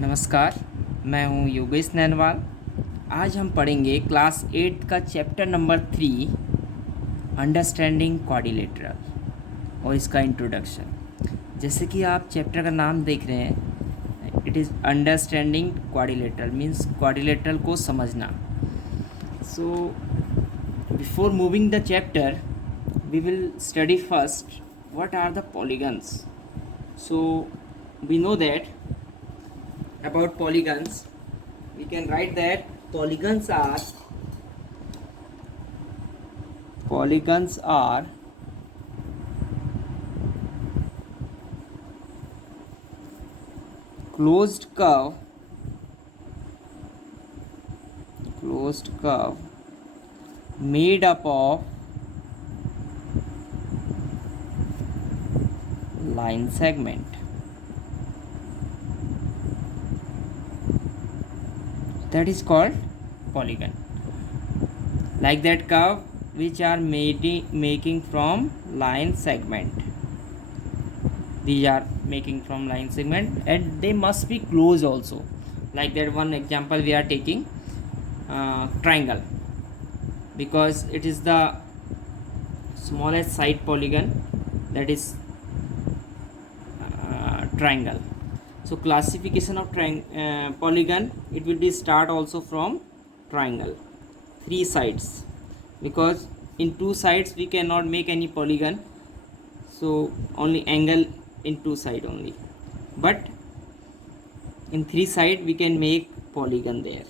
नमस्कार, मैं हूं योगेश नैनवाल। आज हम पढ़ेंगे क्लास 8 का चैप्टर नंबर 3 अंडरस्टैंडिंग क्वाड्रिलेटरल और इसका इंट्रोडक्शन। जैसे कि आप चैप्टर का नाम देख रहे हैं, it is understanding quadrilateral means quadrilateral को समझना। So before moving the chapter we will study first what are the polygons. So we know that about polygons we can write that polygons are closed curve made up of line segment. That is called polygon. Like that curve which are making from line segment. These are making from line segment and they must be close also. Like that one example we are taking triangle, because it is the smallest side polygon, that is triangle. So classification of polygon, it will be start also from triangle, 3 sides, because in 2 sides we cannot make any polygon, so only angle in 2 side only, but in 3 side we can make polygon there.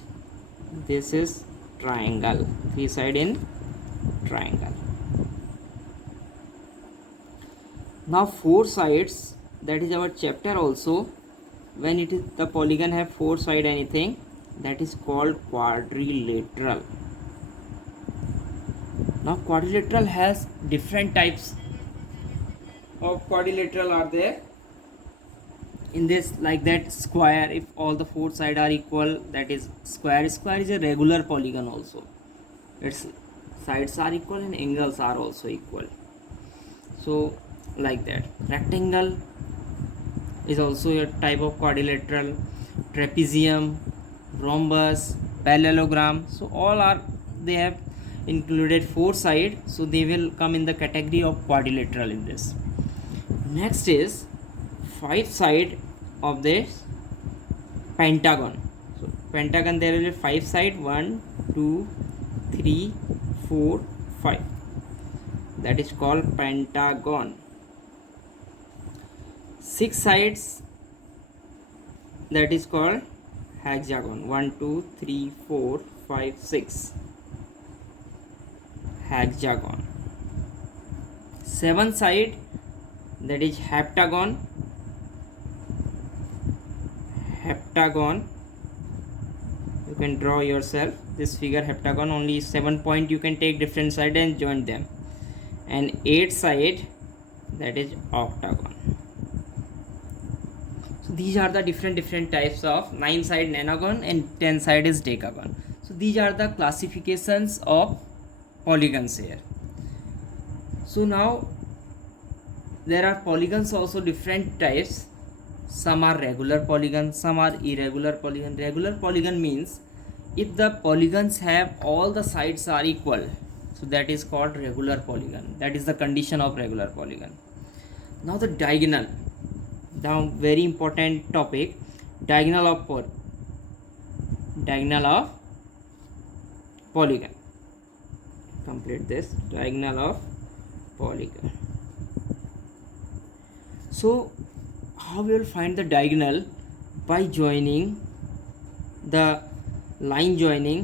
This is triangle, 3 side in triangle. Now 4 sides, that is our chapter also. When it is the polygon have 4 side anything, that is called quadrilateral. Now quadrilateral has different types of quadrilateral are there in this, like that square, if all the 4 sides are equal, that is square is a regular polygon also, its sides are equal and angles are also equal. So like that rectangle is also a type of quadrilateral, trapezium, rhombus, parallelogram, so all are, they have included 4 sides, so they will come in the category of quadrilateral in this. Next is 5 side of this pentagon. So pentagon, there will be 5 side, 1 2 3 4 5, that is called pentagon. 6 sides, that is called hexagon, 1 2 3 4 5 6, hexagon. 7 side, that is heptagon. You can draw yourself this figure, heptagon, only 7 point you can take different side and join them. And 8 side, that is octagon. So these are the different types of 9 side nonagon and 10 side is decagon. So these are the classifications of polygons here. So now there are polygons also different types. Some are regular polygon, some are irregular polygon. Regular polygon means if the polygons have all the sides are equal, so that is called regular polygon. That is the condition of regular polygon. Now the diagonal, now very important topic, diagonal of polygon. Complete this, diagonal of polygon. So how we will find the diagonal? By joining the line joining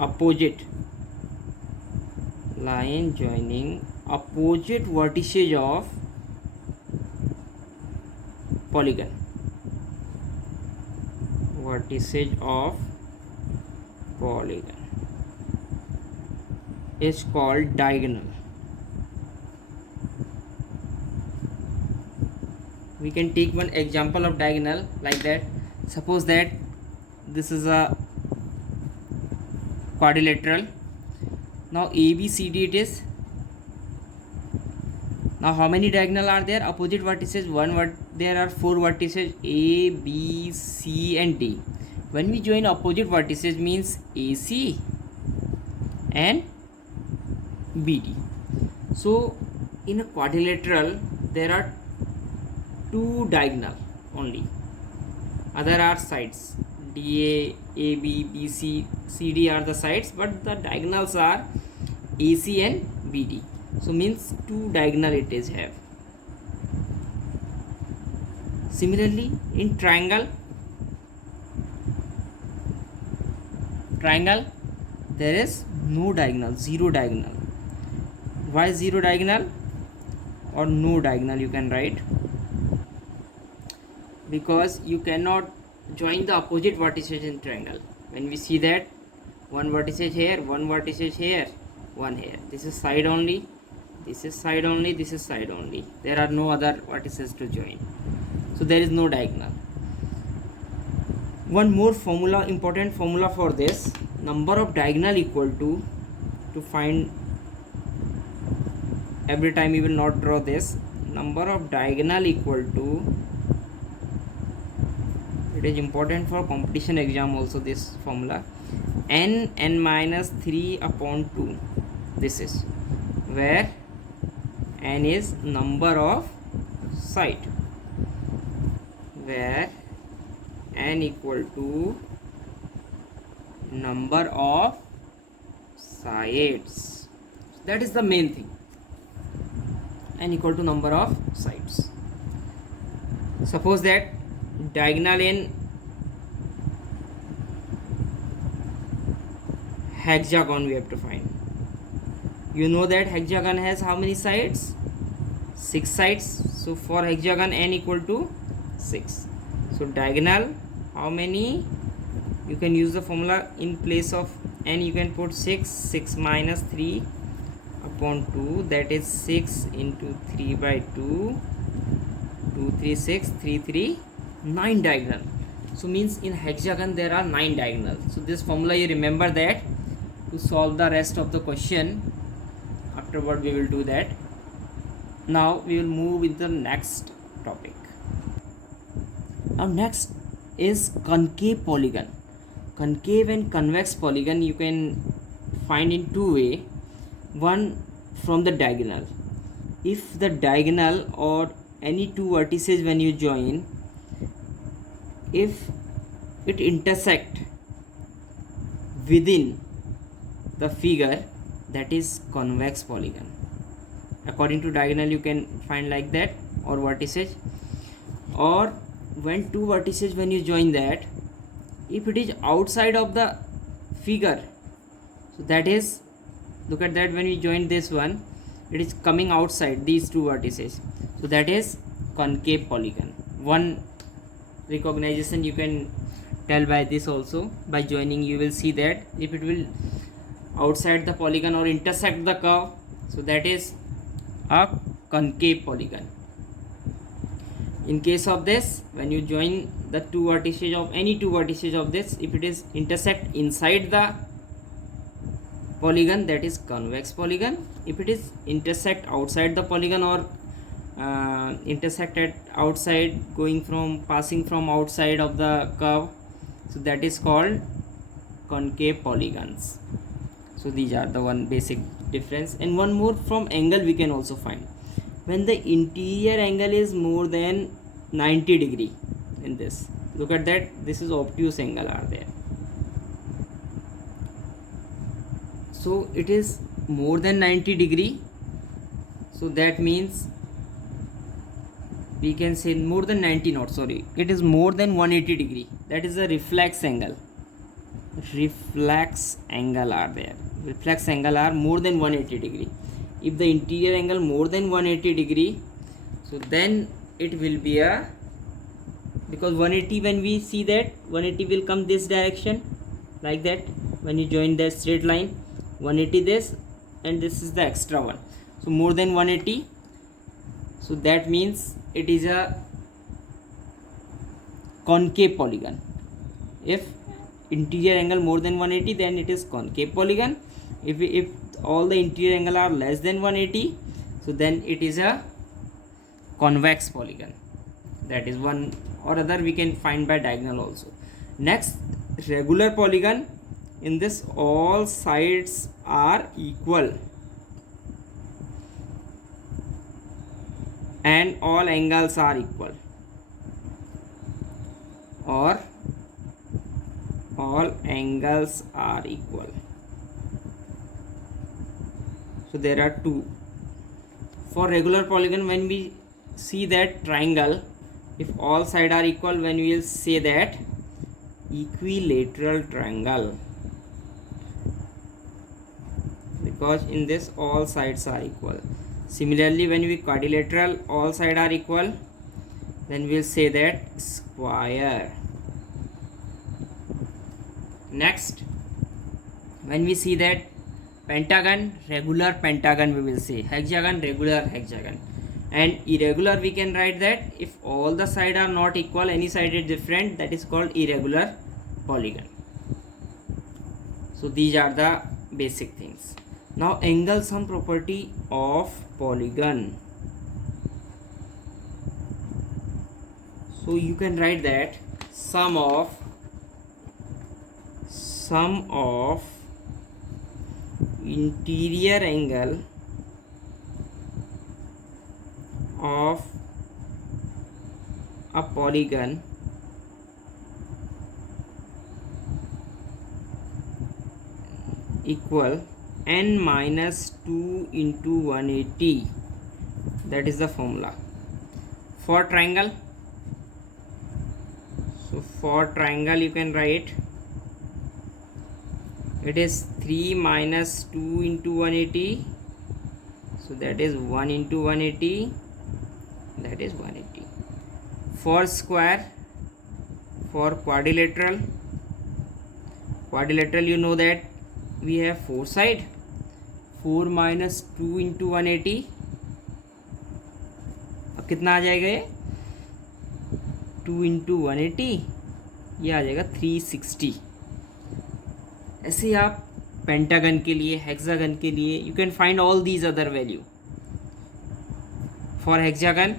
opposite vertices of polygon, is called diagonal. We can take one example of diagonal like that. Suppose that this is a quadrilateral. Now ABCD, it is Now how many diagonal are there? Opposite vertices, there are 4 vertices A, B, C and D. When we join opposite vertices means AC and BD. So in a quadrilateral there are 2 diagonal only, other are sides. DA, AB, BC, CD are the sides, but the diagonals are AC and BD. So means 2 diagonal it is have. Similarly in triangle there is no diagonal, 0 diagonal. Why 0 diagonal or no diagonal you can write? Because you cannot join the opposite vertices in triangle. When we see that one vertex is here, one vertex is here, one here, this is side only, this is side only, this is side only, there are no other vertices to join, so there is no diagonal. One more formula, important formula for this, number of diagonal equal to find, every time you will not draw this, number of diagonal equal to, it is important for competition exam also, this formula, n minus 3 upon 2, this is where n is number of side, where n equal to number of sides. That is the main thing, n equal to number of sides. Suppose that diagonal in hexagon we have to find. You know that hexagon has how many sides? 6 sides. So for hexagon n equal to 6. So diagonal how many? You can use the formula, in place of n you can put 6 minus 3 upon 2, that is 6 into 3 by 2, 2 3 6, 3 3 9 diagonal. So means in hexagon there are 9 diagonal. So this formula you remember that to solve the rest of the question. Afterward we will do that. Now we will move into the next topic. Now next is concave polygon. Concave and convex polygon you can find in 2 ways. One from the diagonal. If the diagonal or any 2 vertices when you join, if it intersect within the figure, that is convex polygon. According to diagonal you can find like that, or vertices. Or when 2 vertices when you join that, if it is outside of the figure, so that is, look at that, when we join this one, it is coming outside these 2 vertices, so that is concave polygon. One recognition you can tell by this also, by joining you will see that if it will outside the polygon or intersect the curve, so that is a concave polygon. In case of this, when you join the 2 vertices of any 2 vertices of this, if it is intersect inside the polygon, that is convex polygon. If it is intersect outside the polygon or intersected outside, passing from outside of the curve, so that is called concave polygons. So these are the one basic difference. And one more, from angle we can also find. When the interior angle is more than 90 degree, in this, look at that, this is obtuse angle are there. So it is more than 90 degree, so that means we can say more than 90, not sorry, it is more than 180 degree, that is a reflex angle. Reflex angle are there, reflex angle are more than 180 degree. If the interior angle more than 180 degree, so then it will be a, because 180, when we see that 180 will come this direction like that, when you join the straight line, 180 this, and this is the extra one, so more than 180, so that means it is a concave polygon. If interior angle more than 180, then it is concave polygon. If all the interior angle are less than 180, so then it is a convex polygon. That is one, or other we can find by diagonal also. Next, regular polygon. In this, all sides are equal and all angles are equal, or all angles are equal. So there are two. For regular polygon, when we see that triangle, if all sides are equal, when we will say that equilateral triangle, because in this all sides are equal. Similarly, when we quadrilateral, all sides are equal, then we will say that square. Next, when we see that pentagon, regular pentagon we will say, hexagon, regular hexagon, and irregular we can write that if all the sides are not equal, any side is different, that is called irregular polygon. So these are the basic things. Now angle sum property of polygon. So you can write that sum of interior angle of a polygon equal n minus 2 into 180. That is the formula for triangle. So for triangle you can write it is 3 minus 2 into 180, so that is 1 into 180, that is 180. For square, for quadrilateral you know that we have 4 sides, 4 minus 2 into 180, अब कितना आ जाएगा ये 2 into 180, ये आ जाएगा 360. ऐसे ही आप pentagon के लिए, हेक्सागन के लिए you can find all these other value. For hexagon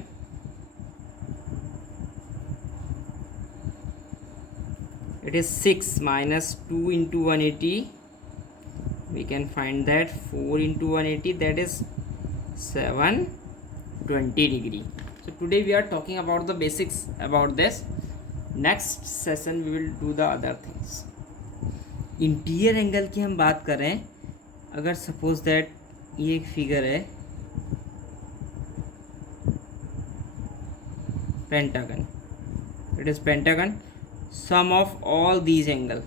it is 6 minus 2 into 180, we can find that 4 into 180, that is 720 degree. So today we are talking about the basics about this. Next session we will do the other things. Interior angle की हम बात कर रहे हैं. अगर suppose that ये एक figure है pentagon, it is pentagon, sum of all these angle.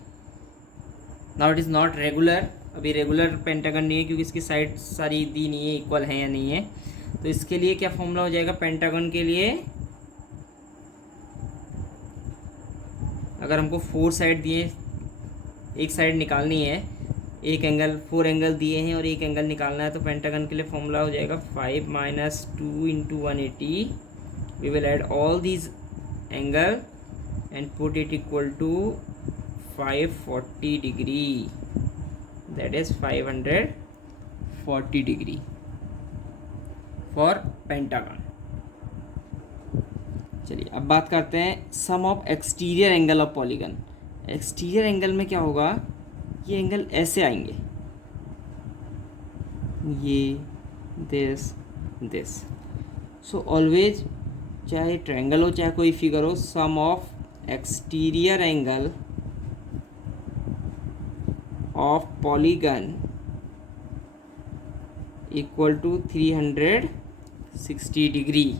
Now it is not regular, अभी रेगुलर पेंटागन नहीं है क्योंकि इसकी साइड सारी दी नहीं है, इक्वल है या नहीं है. तो इसके लिए क्या फॉर्मूला हो जाएगा पेंटागन के लिए, अगर हमको 4 साइड दिए, एक साइड निकालनी है, एक एंगल 4 एंगल दिए हैं और एक एंगल निकालना है, तो पेंटागन के लिए फॉर्मूला हो जाएगा 5 minus 2 into 180. We will add all these angle and put it equal to 540 degree, that is 540 degree for pentagon. चलिए अब बात करते हैं sum of exterior angle of polygon. Exterior angle में क्या होगा, ये एंगल ऐसे आएंगे, ये दिस. सो ऑलवेज चाहे ट्रायंगल हो चाहे कोई फिगर हो, sum of exterior angle of polygon equal to 360 degree.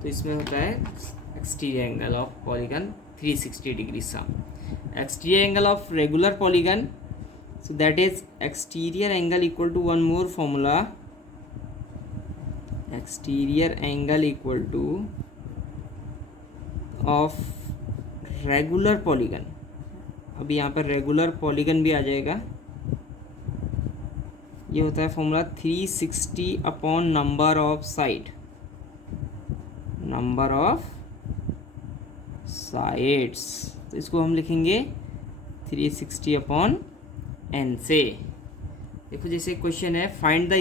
तो इसमें होता है exterior angle of polygon 360 degree sum. Exterior angle of regular polygon, so that is exterior angle equal to one more formula, exterior angle equal to of regular polygon. अभी यहाँ पर regular polygon भी आ जाएगा. ये होता है formula 360 upon number of side, number of sides. तो इसको हम लिखेंगे 360 अपॉन n से. देखो जैसे क्वेश्चन है, find the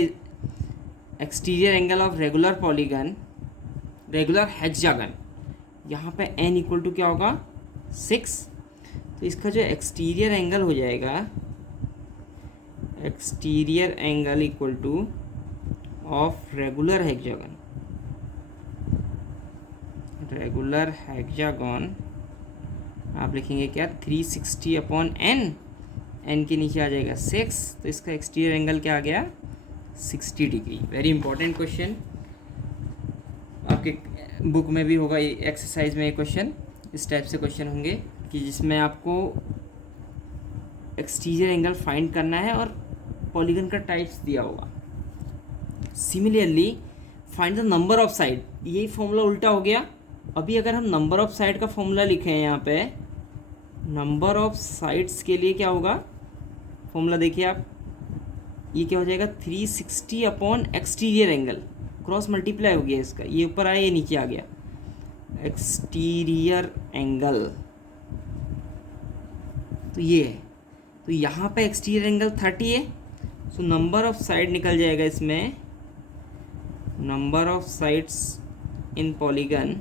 exterior angle of regular polygon, regular hexagon, यहाँ पे n इक्वल टू क्या होगा 6, तो इसका जो एक्सटीरियर एंगल हो जाएगा, exterior angle equal two of regular hexagon, regular hexagon आप लिखेंगे क्या 360 अपॉन n के नीचे आ जाएगा 6, तो इसका एक्सटीरियर एंगल क्या आ गया 60 डिग्री। वेरी इंपॉर्टेंट क्वेश्चन, आपके बुक में भी होगा, एक्सरसाइज में क्वेश्चन इस टाइप से क्वेश्चन होंगे कि जिसमें आपको एक्सटीरियर एंगल फाइंड करना है और पॉलीगन का टाइप्स दिया होगा। Similarly find the number of side, यही फॉर्मूला उल्टा हो गया। अभी अगर हम नंबर ऑफ साइड का फॉर्मूला लिखें यहाँ पे, नंबर ऑफ साइड्स के लिए क्या होगा फॉर्मूला देखिए आप, ये क्या हो जाएगा 360 upon exterior angle, cross multiply हो गया इसका, ये ऊपर आया ये नीचे आ गया, एक्सटीरियर एंगल, तो ये है, तो यहाँ पे एक्सटीरियर एंगल 30 है, सो नंबर ऑफ साइड निकल जाएगा इसमें, number of sides in polygon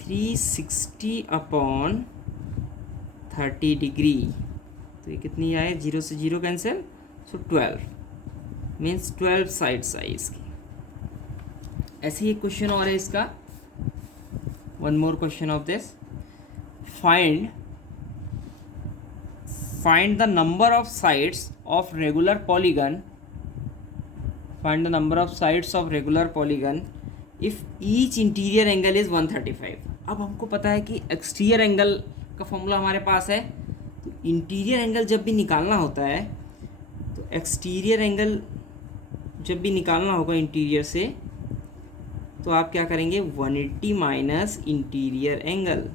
360 upon 30 degree, तो ये कितनी आए, 0 से 0 कैंसिल, सो 12 मीन्स 12 साइड्स आई इसकी। ऐसे ही एक क्वेश्चन और है इसका, one more question of this, find the number of sides of regular polygon, find the number of sides of regular polygon if each interior angle is 135। अब हमको पता है कि एक्सटीरियर एंगल का फॉर्मूला हमारे पास है, तो इंटीरियर एंगल जब भी निकालना होता है, तो एक्सटीरियर एंगल जब भी निकालना होगा इंटीरियर से, तो आप क्या करेंगे 180 minus interior angle,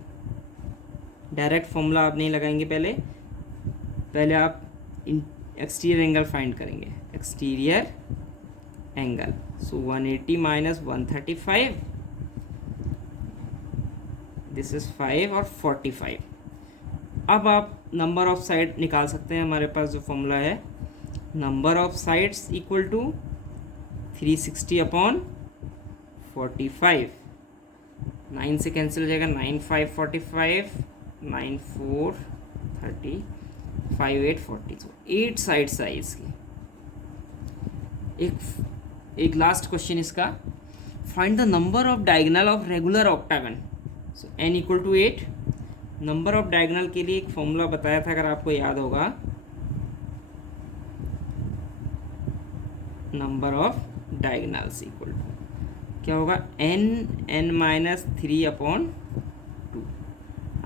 direct formula आप नहीं लगाएंगे, पहले आप एक्सटीरियर एंगल फाइंड करेंगे, exterior angle, so 180 minus 135, this is 5 और 45। अब आप नंबर ऑफ साइड निकाल सकते हैं, हमारे पास जो फॉर्मूला है, number of sides equal to 360 upon 45, 9 से कैंसिल हो जाएगा, 9 5 45, 9 4 30, 5 8 40, तो 8 साइड्स आई इसकी। एक लास्ट क्वेश्चन इसका, find the number of diagonal of regular octagon, so n equal to 8। Number of diagonal के लिए एक फॉर्मूला बताया था, अगर आपको याद होगा, number of diagonals equal to क्या होगा n माइनस 3 अपॉन 2।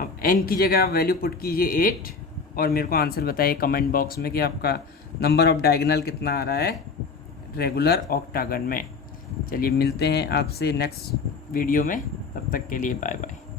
अब n की जगह आप वैल्यू पुट कीजिए 8 और मेरे को आंसर बताइए कमेंट बॉक्स में कि आपका नंबर ऑफ डायगोनल कितना आ रहा है रेगुलर ऑक्टागन में। चलिए मिलते हैं आपसे नेक्स्ट वीडियो में, तब तक के लिए बाय बाय।